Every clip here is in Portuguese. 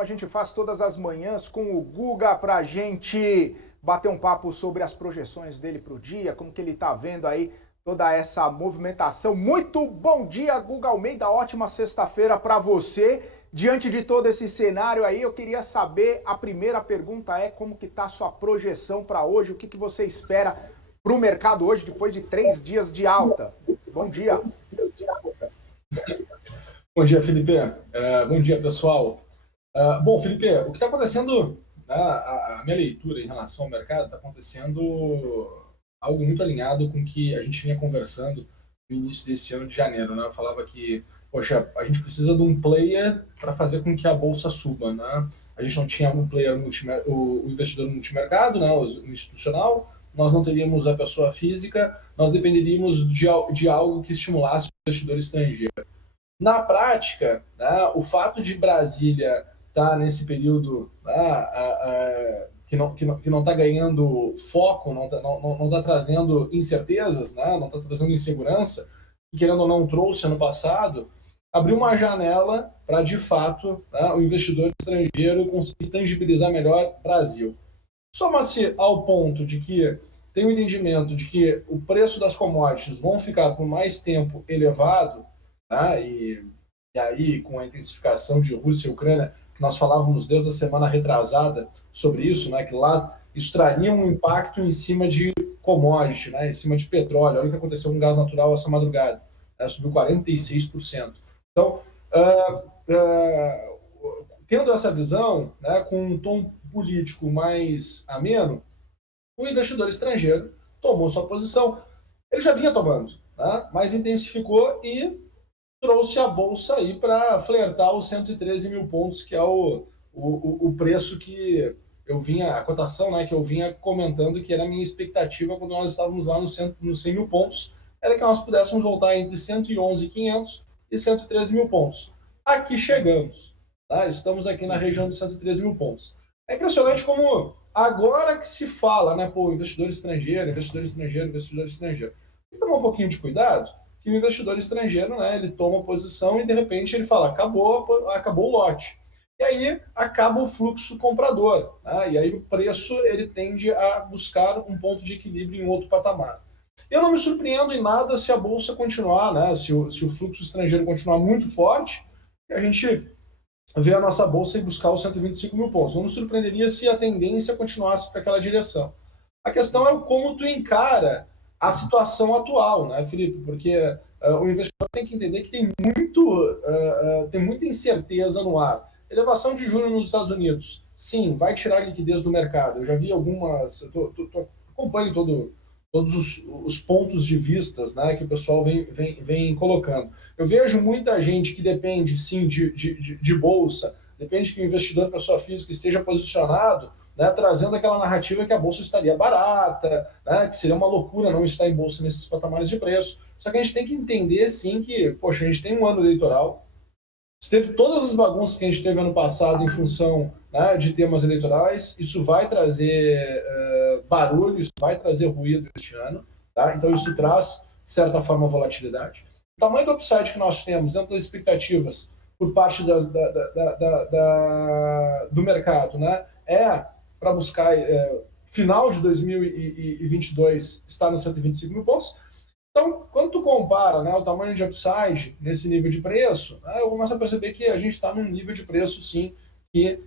A gente faz todas as manhãs com o Guga para a gente bater um papo sobre as projeções dele para o dia, como que ele está vendo aí toda essa movimentação. Muito bom dia, Guga Almeida, ótima sexta-feira para você. Diante de todo esse cenário aí, eu queria saber, a primeira pergunta é como que está a sua projeção para hoje, o que você espera para o mercado hoje, depois de 3 dias de alta? Bom dia. Bom dia, Felipe. Bom dia, pessoal. Bom, Felipe, o que está acontecendo, né, a minha leitura em relação ao mercado está acontecendo algo muito alinhado com o que a gente vinha conversando no início desse ano de janeiro. Né? Eu falava que, poxa, a gente precisa de um player para fazer com que a bolsa suba. Né? A gente não tinha um player, o investidor multimercado, né, o institucional, nós não teríamos a pessoa física, nós dependeríamos de algo que estimulasse o investidor estrangeiro. Na prática, né, o fato de Brasília estar nesse período, né, que não está ganhando foco, não está trazendo incertezas, né, não está trazendo insegurança, que querendo ou não trouxe ano passado, abriu uma janela para, de fato, né, o investidor estrangeiro conseguir tangibilizar melhor Brasil. Soma-se ao ponto de que tem o entendimento de que o preço das commodities vão ficar por mais tempo elevado, tá? E aí, com a intensificação de Rússia e Ucrânia, que nós falávamos desde a semana retrasada sobre isso, né, que lá isso traria um impacto em cima de commodity, né, em cima de petróleo. Olha o que aconteceu com o gás natural essa madrugada, né, subiu 46%. Então, tendo essa visão, né, com um tom político mais ameno, o investidor estrangeiro tomou sua posição. Ele já vinha tomando, né, mas intensificou e trouxe a bolsa aí para flertar os 113 mil pontos, que é o preço que eu vinha, a cotação, né, que eu vinha comentando que era a minha expectativa quando nós estávamos lá nos 100 mil pontos, era que nós pudéssemos voltar entre 111.500 e 113 mil pontos. Aqui chegamos, tá? Estamos aqui na região dos 113 mil pontos. É impressionante como agora que se fala, né, pô, investidor estrangeiro, investidor estrangeiro, investidor estrangeiro. Tem que tomar um pouquinho de cuidado, que o investidor estrangeiro, né, ele toma posição e de repente ele fala, acabou o lote. E aí acaba o fluxo comprador, né? E aí o preço ele tende a buscar um ponto de equilíbrio em outro patamar. Eu não me surpreendo em nada se a bolsa continuar, né, se o fluxo estrangeiro continuar muito forte, a gente vê a nossa bolsa e buscar os 125 mil pontos. Não me surpreenderia se a tendência continuasse para aquela direção. A questão é como tu encara a situação atual, né, Felipe? Porque o investidor tem que entender que tem muita incerteza no ar. Elevação de juros nos Estados Unidos, sim, vai tirar liquidez do mercado. Eu já vi algumas, acompanho todos os pontos de vistas, né, que o pessoal vem colocando. Eu vejo muita gente que depende, sim, de bolsa, depende que o investidor, pessoa física, esteja posicionado, né, trazendo aquela narrativa que a bolsa estaria barata, né, que seria uma loucura não estar em bolsa nesses patamares de preço. Só que a gente tem que entender, sim, que, poxa, a gente tem um ano eleitoral, teve todas as bagunças que a gente teve ano passado em função, né, de temas eleitorais, isso vai trazer barulho, isso vai trazer ruído este ano, tá? Então isso traz, de certa forma, volatilidade. O tamanho do upside que nós temos dentro das expectativas por parte do mercado, né, é para buscar final de 2022 estar nos 125 mil pontos. Então, quando tu compara, né, o tamanho de upside nesse nível de preço, né, eu começo a perceber que a gente está num nível de preço, sim, que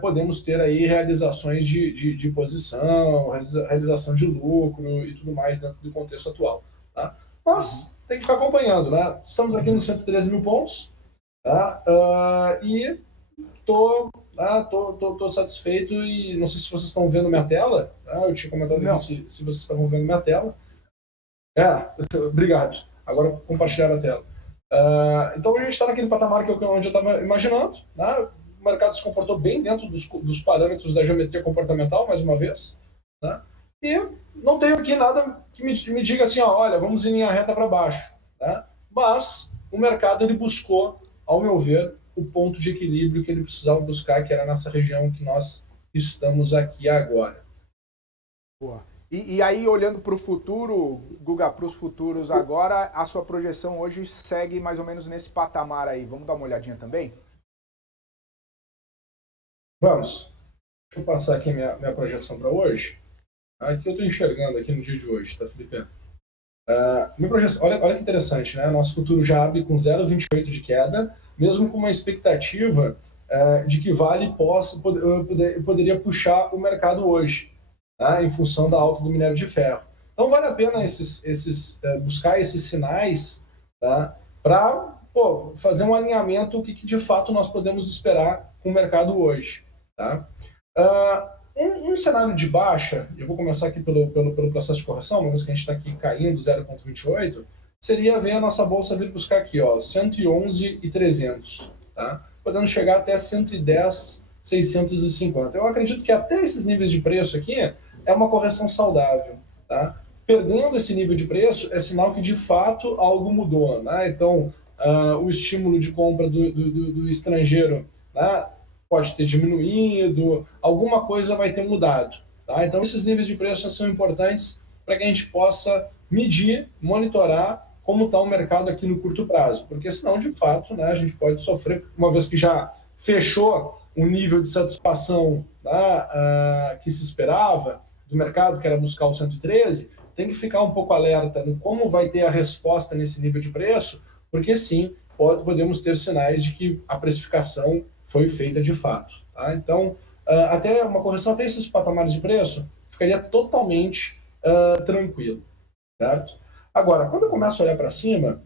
podemos ter aí realizações de posição, realização de lucro e tudo mais dentro do contexto atual. Tá? Mas tem que ficar acompanhando. Né? Estamos aqui nos 113 mil pontos, tá? E tô satisfeito e não sei se vocês estão vendo minha tela. Tá? Eu tinha comentado aqui se vocês estavam vendo minha tela. Obrigado. Agora compartilhar a tela. Então a gente está naquele patamar onde eu estava imaginando. Né? O mercado se comportou bem dentro dos parâmetros da geometria comportamental, mais uma vez. Né? E não tenho aqui nada que me diga assim, ó, olha, vamos em linha reta para baixo. Né? Mas o mercado ele buscou, ao meu ver, o ponto de equilíbrio que ele precisava buscar, que era nessa região que nós estamos aqui agora. Boa. E aí, olhando para o futuro, Guga, para os futuros agora, a sua projeção hoje segue mais ou menos nesse patamar aí. Vamos dar uma olhadinha também? Vamos. Deixa eu passar aqui minha projeção para hoje. Aqui eu estou enxergando aqui no dia de hoje, tá, Felipe? Minha projeção, olha que interessante, né? Nosso futuro já abre com 0,28 de queda, mesmo com uma expectativa de que Vale poderia puxar o mercado hoje, tá? Em função da alta do minério de ferro. Então vale a pena buscar esses sinais, tá? Para fazer um alinhamento o que de fato nós podemos esperar com o mercado hoje. Tá? Um cenário de baixa, eu vou começar aqui pelo processo de correção, uma vez que a gente está aqui caindo 0,28, seria ver a nossa bolsa vir buscar aqui, ó, 111.300, tá? Podendo chegar até 110.650. Eu acredito que até esses níveis de preço aqui é uma correção saudável, tá? Perdendo esse nível de preço é sinal que de fato algo mudou, né? Então, o estímulo de compra do estrangeiro, né, pode ter diminuído, alguma coisa vai ter mudado. Tá? Então, esses níveis de preço são importantes para que a gente possa medir, monitorar como está o mercado aqui no curto prazo, porque senão, de fato, né, a gente pode sofrer, uma vez que já fechou o nível de satisfação, tá, que se esperava do mercado, que era buscar o 113, tem que ficar um pouco alerta no como vai ter a resposta nesse nível de preço, porque sim, podemos ter sinais de que a precificação foi feita de fato. Tá? Então, até uma correção até esses patamares de preço ficaria totalmente tranquilo. Certo? Agora, quando eu começo a olhar para cima,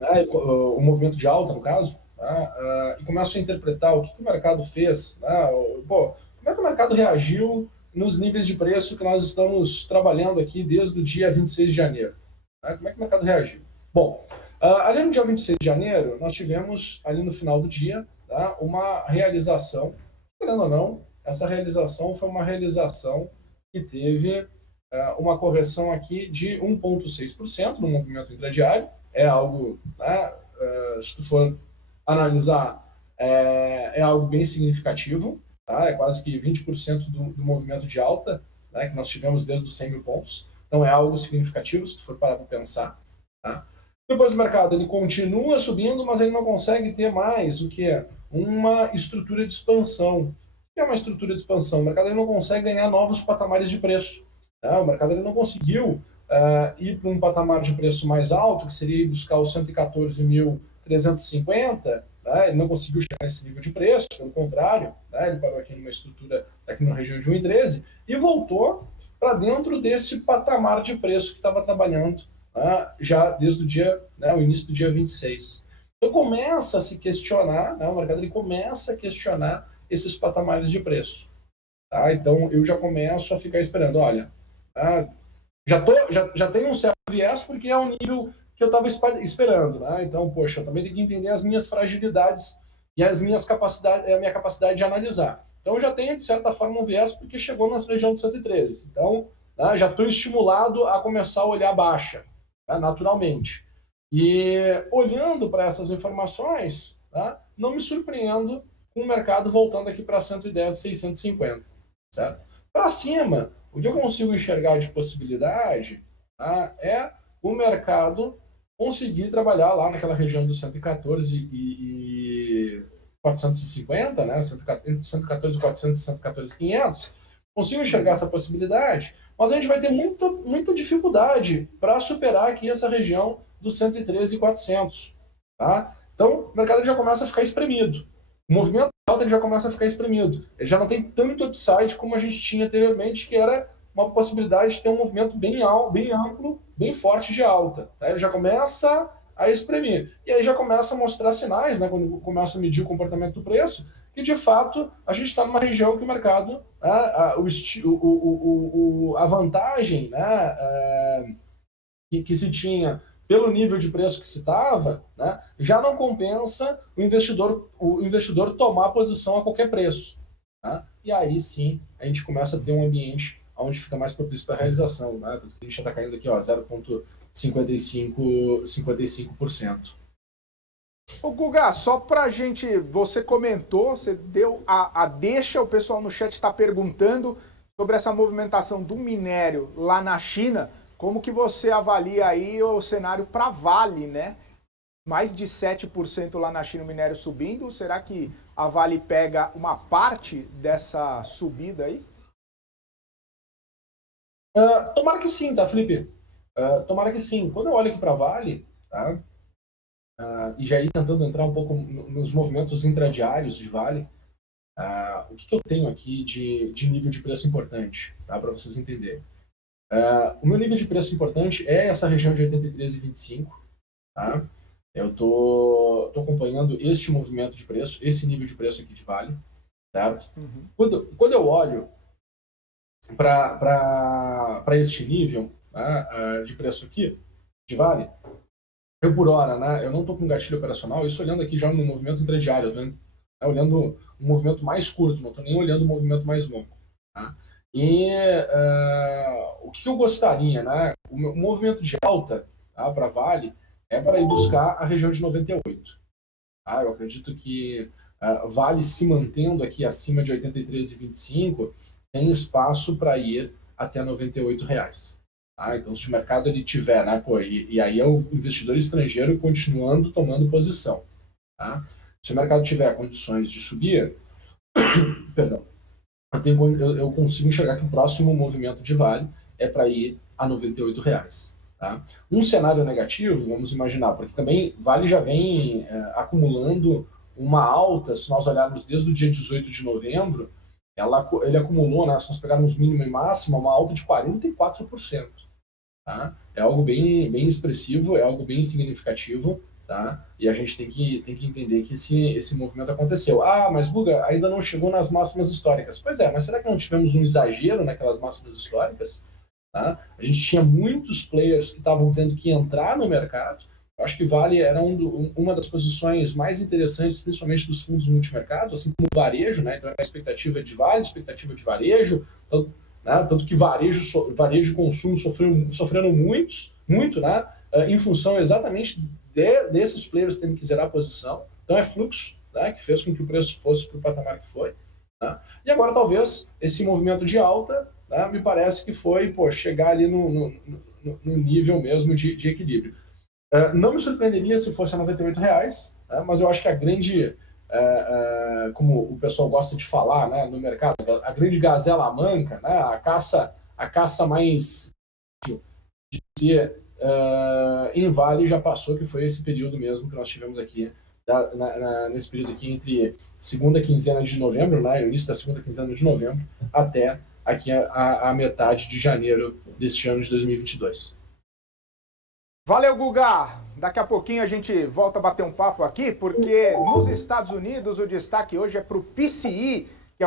né, o movimento de alta, no caso, né, e começo a interpretar o que o mercado fez, né, como é que o mercado reagiu nos níveis de preço que nós estamos trabalhando aqui desde o dia 26 de janeiro. Né? Como é que o mercado reagiu? Bom, ali no dia 26 de janeiro, nós tivemos, ali no final do dia, tá, uma realização, querendo ou não, essa realização foi uma realização que teve uma correção aqui de 1,6% no movimento intradiário, é algo, né, se tu for analisar, é algo bem significativo, tá? É quase que 20% do movimento de alta, né, que nós tivemos desde os 100 mil pontos, então é algo significativo se tu for parar para pensar. Tá? Depois o mercado ele continua subindo, mas ele não consegue ter mais o que é uma estrutura de expansão. O que é uma estrutura de expansão? O mercado ele não consegue ganhar novos patamares de preço. Tá? O mercado ele não conseguiu ir para um patamar de preço mais alto, que seria buscar os 114.350, né? Ele não conseguiu chegar a esse nível de preço, pelo contrário, né? Ele parou aqui numa estrutura, aqui na região de 1,13 e voltou para dentro desse patamar de preço que estava trabalhando já desde o dia, né, o início do dia 26. Então começa a se questionar, né, o mercado ele começa a questionar esses patamares de preço. Tá? Então eu já começo a ficar esperando, olha, já tenho um certo viés porque é um nível que eu estava esperando. Né? Então, poxa, eu também tenho que entender as minhas fragilidades e a minha capacidade de analisar. Então eu já tenho, de certa forma, um viés porque chegou na região de 113. Então, né, já estou estimulado a começar a olhar baixa, né, naturalmente. E olhando para essas informações, tá, não me surpreendo com o mercado voltando aqui para 110.650. Certo? Para cima, o que eu consigo enxergar de possibilidade, tá, é o mercado conseguir trabalhar lá naquela região dos 114 e 450, né? 114, 400 e 114, 500. Consigo enxergar essa possibilidade, mas a gente vai ter muita dificuldade para superar aqui essa região dos 113 e 400. Tá? Então, o mercado já começa a ficar espremido. O movimento alta ele já começa a ficar espremido. Ele já não tem tanto upside como a gente tinha anteriormente, que era uma possibilidade de ter um movimento bem amplo, bem forte de alta. Tá? Ele já começa a espremer. E aí já começa a mostrar sinais, né, quando começa a medir o comportamento do preço, que de fato a gente está numa região que o mercado, né, a vantagem, né, que se tinha pelo nível de preço que se estava, né, já não compensa o investidor tomar posição a qualquer preço. Tá? E aí sim a gente começa a ter um ambiente onde fica mais propício para a realização. Né? A gente já está caindo aqui 0,55%. Ô Guga, só pra gente, você comentou, você deu a deixa, o pessoal no chat está perguntando sobre essa movimentação do minério lá na China. Como que você avalia aí o cenário para Vale, né? Mais de 7% lá na China o minério subindo. Será que a Vale pega uma parte dessa subida aí? Tomara que sim, tá, Felipe? Tomara que sim. Quando eu olho aqui para a Vale, tá? E já ir tentando entrar um pouco nos movimentos intradiários de Vale, o que eu tenho aqui de nível de preço importante, tá? Para vocês entenderem. O meu nível de preço importante é essa região de 83,25, tá? Eu tô acompanhando este movimento de preço, esse nível de preço aqui de Vale, certo? Uhum. Quando eu olho para este nível, né, de preço aqui, de Vale, eu por hora, né, eu não estou com gatilho operacional, isso olhando aqui já no movimento intradiário, eu estou olhando um movimento mais curto, não estou nem olhando o movimento mais longo. Tá? E o que eu gostaria, né, o movimento de alta, tá, para Vale é para ir buscar a região de 98. Tá? Eu acredito que Vale se mantendo aqui acima de 83,25 tem espaço para ir até R$ 98. Tá? Então, se o mercado ele tiver, né, e aí é o investidor estrangeiro continuando tomando posição. Tá? Se o mercado tiver condições de subir, perdão, eu consigo enxergar que o próximo movimento de Vale é para ir a R$ 98. Tá? Um cenário negativo, vamos imaginar, porque também Vale já vem acumulando uma alta, se nós olharmos desde o dia 18 de novembro, ele acumulou, né, se nós pegarmos mínimo e máximo, uma alta de 44%. Tá? É algo bem expressivo, é algo bem significativo, tá? E a gente tem que entender que esse movimento aconteceu. Mas Guga, ainda não chegou nas máximas históricas. Pois é, mas será que não tivemos um exagero naquelas máximas históricas? Tá? A gente tinha muitos players que estavam tendo que entrar no mercado. Eu acho que Vale era uma das posições mais interessantes, principalmente dos fundos multimercados, assim como o varejo, né? Então, a expectativa de Vale, expectativa de varejo, tanto que varejo e consumo sofreram muito, né? Em função exatamente desses players terem que zerar a posição. Então, é fluxo, né, que fez com que o preço fosse para o patamar que foi. Né? E agora, talvez, esse movimento de alta, né, me parece que foi chegar ali no nível mesmo de equilíbrio. Não me surpreenderia se fosse a R$ 98, né, mas eu acho que a grande, como o pessoal gosta de falar, né, no mercado, a grande gazela manca, né, a caça mais em Vale já passou, que foi esse período mesmo que nós tivemos aqui, nesse período aqui entre segunda quinzena de novembro, né, início da segunda quinzena de novembro, até aqui a metade de janeiro deste ano de 2022. Valeu, Guga! Daqui a pouquinho a gente volta a bater um papo aqui, porque nos Estados Unidos o destaque hoje é para o PCE,